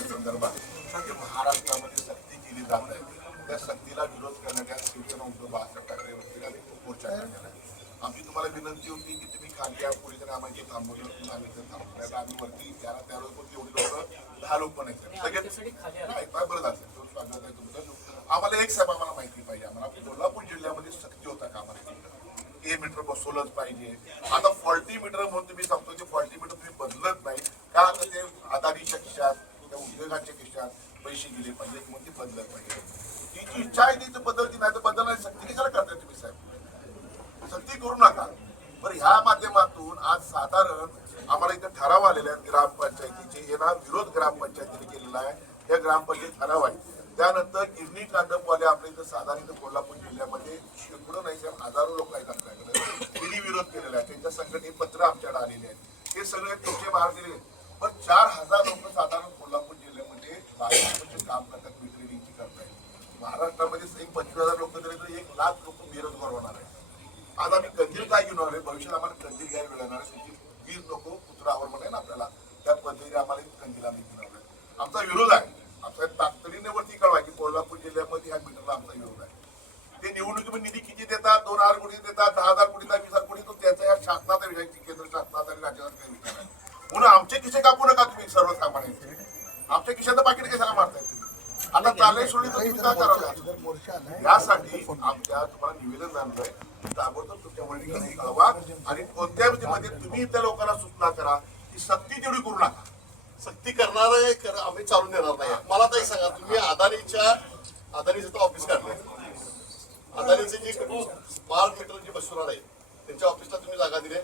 संदर्भात, महाराष्ट्रामध्ये सक्ती केली जात आहे त्या सक्तीला विरोध करण्याच्या शिवसेना उद्धव बाळासाहेब ठाकरे वरती आम्ही मोर्चा काढलेला आहे आमची तुम्हाला विनंती होती की तुम्ही खाली या पोलिसांनी आम्हाला जे थांबवलं आम्ही थांबवलं आम्ही वरती त्याला त्यावेळेस कोणती एवढी लोक दहा लोक पण आम्हाला एक साहेब आम्हाला माहिती पाहिजे. आम्हाला कोल्हापूर जिल्ह्यामध्ये सक्ती होता कामा ए मीटर बसवलंच पाहिजे. आता फॉल्टी मीटर म्हणून तुम्ही सांगतो की फॉल्टी मीटर तुम्ही बदलत नाही. का तर ते अदानीच्या खिशात त्या उद्योगाच्या खिशात पैसे गेले पाहिजेत म्हणून ते बदलत पाहिजे ती जी इच्छा आहे ती बदलती नाही तर बदलण्याची सक्ती कशाला करताय तुम्ही साहेब? सक्ती करू नका. बरं ह्या माध्यमातून आज साधारण आम्हाला इथे ठराव आलेले आहेत ग्रामपंचायतीचे. येणार विरोध ग्रामपंचायतीने केलेला आहे. या ग्रामपंचायत ठराव आहे त्यानंतर गिरणी कांदपवाले आपल्या इथं साधारण इथं कोल्हापूर जिल्ह्यामध्ये शेकडो नाही हजारो लोक आहेत आपल्याकडे. त्यांनी विरोध केलेला आहे त्यांच्या संघटने पत्र आमच्याकडे आलेले आहेत. हे सगळे तुमचे बाहेर दिले पण चार हजार लोक साधारण कोल्हापूर जिल्ह्यामध्ये काम करतात विक्रीची करतायत. महाराष्ट्रामध्ये एक पंचवीस हजार लोक तरी तर एक लाख लोक बेरोजगार होणार आहे आज आम्ही कंदील काय घेऊन आहे भविष्यात आम्हाला कंदील घ्यायला मिळणार आहे नको वीस आवड कुत्रावर म्हणेल आपल्याला. त्या पद्धतीने आम्हाला कंदील आम्ही घेऊन आमचा विरोध आहे. आमचा तातडीने वरती कळवा की कोल्हापूर जिल्ह्यामध्ये ह्या मीटरला आमचा विरोध आहे. ते निवडणुकीमध्ये निधी किती देतात? दोन हजार कोटी देतात दहा हजार कोटी वीस हजार कोटी तो त्याचा या शासनाचा विषय केंद्र शासनाचा आणि राज्याचा काही विचार आहे म्हणून आमचे खिसे कापू नका तुम्ही सर्वसामान्य आमच्या खिशाचं पाकिट कशाला मारताय आता चालय सोडली तर तुम्ही काय करावं यासाठी आमच्या तुम्हाला निवेदन आणलंय ताबडतोब तुमच्या वडिलांनी कळवा आणि कोणत्या मध्ये तुम्ही त्या लोकांना सूचना करा की सक्ती तेवढी करू नका. सक्ती करणार आहे आम्ही चालून देणार नाही. मला तरी सांगा तुम्ही अदानीच्या अदानीचं ऑफिस काढलंय. अदानीचे जे स्मार्ट मीटर जे बसवणार आहे त्यांच्या ऑफिसला तुम्ही जागा दिली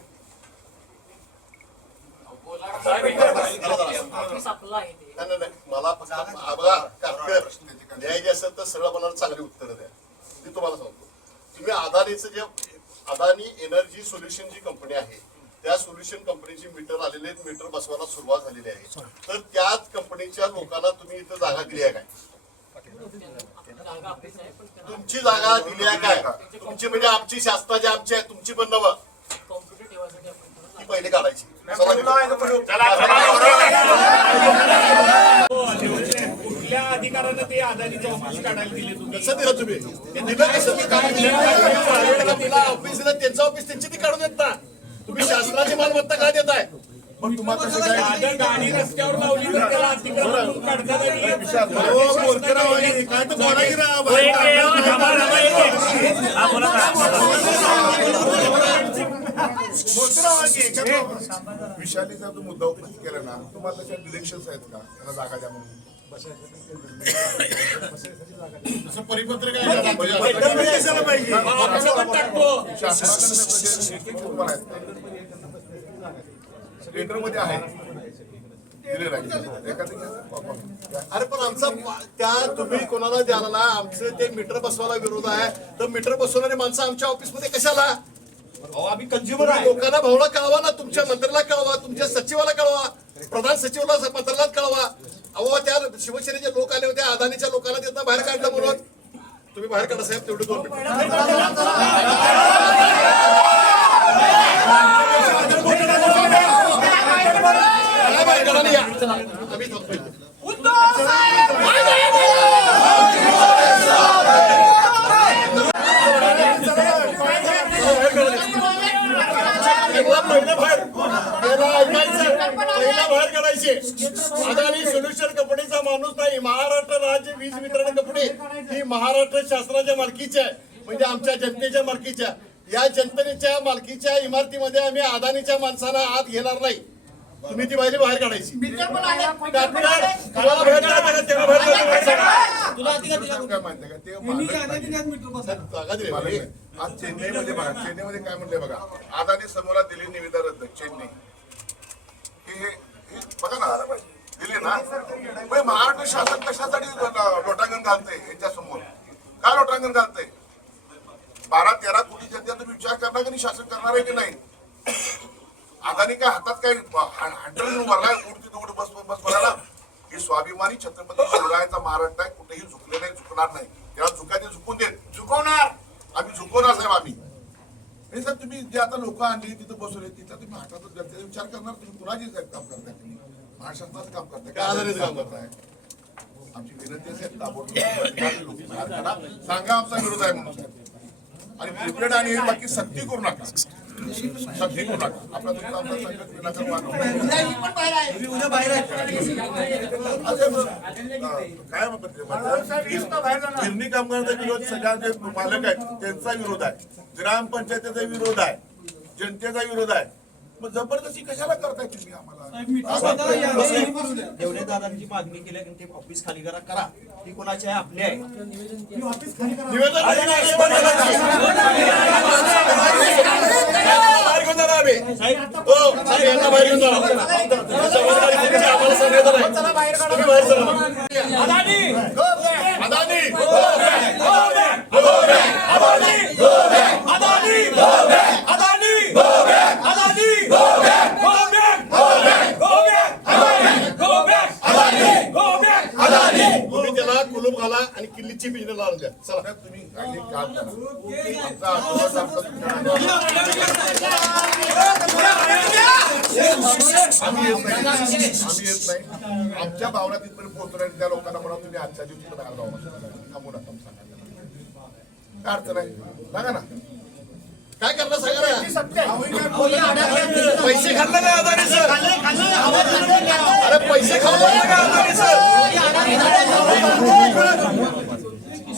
नाही नाही नाही. मला फक्त बघा जे द्यायचे असेल तर सरळ मला चांगली उत्तरं द्या. मी तुम्हाला सांगतो. तुम्ही अदानीचं जे अदानी एनर्जी सोल्युशन जी कंपनी आहे त्या सोल्युशन कंपनीची मीटर आलेले आहेत मीटर बसवायला सुरुवात झालेली आहे. तर त्याच कंपनीच्या लोकांना तुम्ही इथं जागा दिली आहे काय? तुमची जागा दिली आहे काय? तुमची म्हणजे आमची शासनाची आमची आहे तुमची पण नवं. ती पहिले काढायची. कुठल्या अधिकारानं ते अदानीचे ऑफिस काढायला दिले तुम्ही कसं दिलं तुम्ही? दिलं कसं ते काय दिलं दिला ऑफिस दिलं त्यांचं ऑफिस त्यांची ती काढून देत ना. तुम्ही शासनाची मालमत्ता का देताय? पण तुम्हाला तसं काय? साधं गाडी रस्त्यावर लावली तर त्याला अतिक्रमण करून काढतात आणि बोलते राव, हे काय तर बोला की राव, बाहेर विशाली साहेब मुद्दा उपस्थित केला ना तुम्हाला तशा डिरेक्शन आहेत का? त्यांना जागा द्या म्हणून. आहे? मध्ये आहे. आहे. अरे पण आमचा त्या तुम्ही कोणाला द्याला ना आमचं ते मीटर बसवायला विरोध आहे. तर मीटर बसवणारी माणसं आमच्या ऑफिसमध्ये कशाला आम्ही कंझ्युमर तुम्ही लोकांना भावना कळवा ना तुमच्या मंत्र्याला कळवा तुमच्या सचिवाला कळवा प्रधान सचिवाला मंत्र्याला कळवा. अहो त्या शिवसेनेचे लोक आले होते अदानीच्या लोकांना तिथं बाहेर काढलं म्हणून. तुम्ही बाहेर काढा साहेब तेवढे दोन या. आम्ही पहिला बाहेर काढायचे. माणूस नाही महाराष्ट्र राज्य वीज वितरण कंपनी. ही महाराष्ट्र शासनाच्या मालकीची आहे. म्हणजे आमच्या जनतेच्या मालकीच्या या जनतेच्या मालकीच्या इमारतीमध्ये आम्ही अदानीच्या माणसाला आत घेणार नाही. तुम्ही ती बाहेर बाहेर काढायची. आज चेन्नईमध्ये बघा चेन्नईमध्ये काय म्हणले बघा. अदानी समोर दिली निविदा रद्द चेन्नई. हे हे बघा ना दिली ना? महाराष्ट्र शासन कशासाठी लोटांगण घालतंय यांच्या समोर? काय लोटांगण घालतंय? बारा तेरा कोटी जनता तुम्ही विचार करणार की नाही? शासन करणार आहे की नाही? अदानी काय हातात काय हंड्रेड भरलाय उडती तुकड बस बस भरायला ही स्वाभिमानी छत्रपती शिवरायांचा महाराष्ट्र आहे. कुठेही झुकले नाही झुकणार नाही. त्याला झुकायचे झुकून देत. चुकवणार आम्ही झुकवणार साहेब आम्ही. आणि सर तुम्ही जे आता लोक आणली तिथं बसवले तिथं तुम्ही हातातच जनतेचा विचार करणार तुम्ही कुणाची साहेब काम करताय तुम्ही महाराष्ट्राचं काम करताय. का आजारीचं काम करताय? आमची विनंती असेल ताबडतोब. सांगा आमचा विरोध आहे म्हणून. आणि क्रिकेट आणि हे बाकी सक्ती करू नका. सक्ती करू नका. आपला तुमचा आमचा विनाकारण अं, काय म्हणतात ते? गिरणी कामगारांचा विरोध सगळ्या जे मालक आहेत. त्यांचा विरोध आहे. ग्रामपंचायतीचा विरोध आहे. जनतेचा विरोध आहे. मग जबरदस्ती कशाला करताय तुम्ही आम्हाला एवढे दादांची मागणी केली की ते ऑफिस खाली करा करा ती कोणाची आहे आपली आहे निवेदन बाहेर घेऊन जाणार आम्ही हो साहेब यांना बाहेर घेऊन जाणार तुमची जबाबदारी तुमची, आम्हाला सांगायचं नाही तुम्ही बाहेर चला Adani Adani Adani Adani Adani Go back! Go back! Go back! Go back! Go back! तुम्ही त्याला कुलूप घाला आणि किल्लीची पिंजरा लावून द्या चला साहेब, तुम्ही काही एक काम करा आमचा आशीर्वाद आमचा तुमच्या आम्ही येत नाही आम्ही येत नाही आमच्या भावना तिथपर्यंत पोहोचणार त्या लोकांना म्हणा तुम्ही आजच्या दिवशी बाहेर जाऊ थांबू नका सांगा. काय अडचण आहे सांगा ना काय करणार सांगा पैसे खाल्ले का अदानी सर अरे पैसे खाल्ले का अदानी सर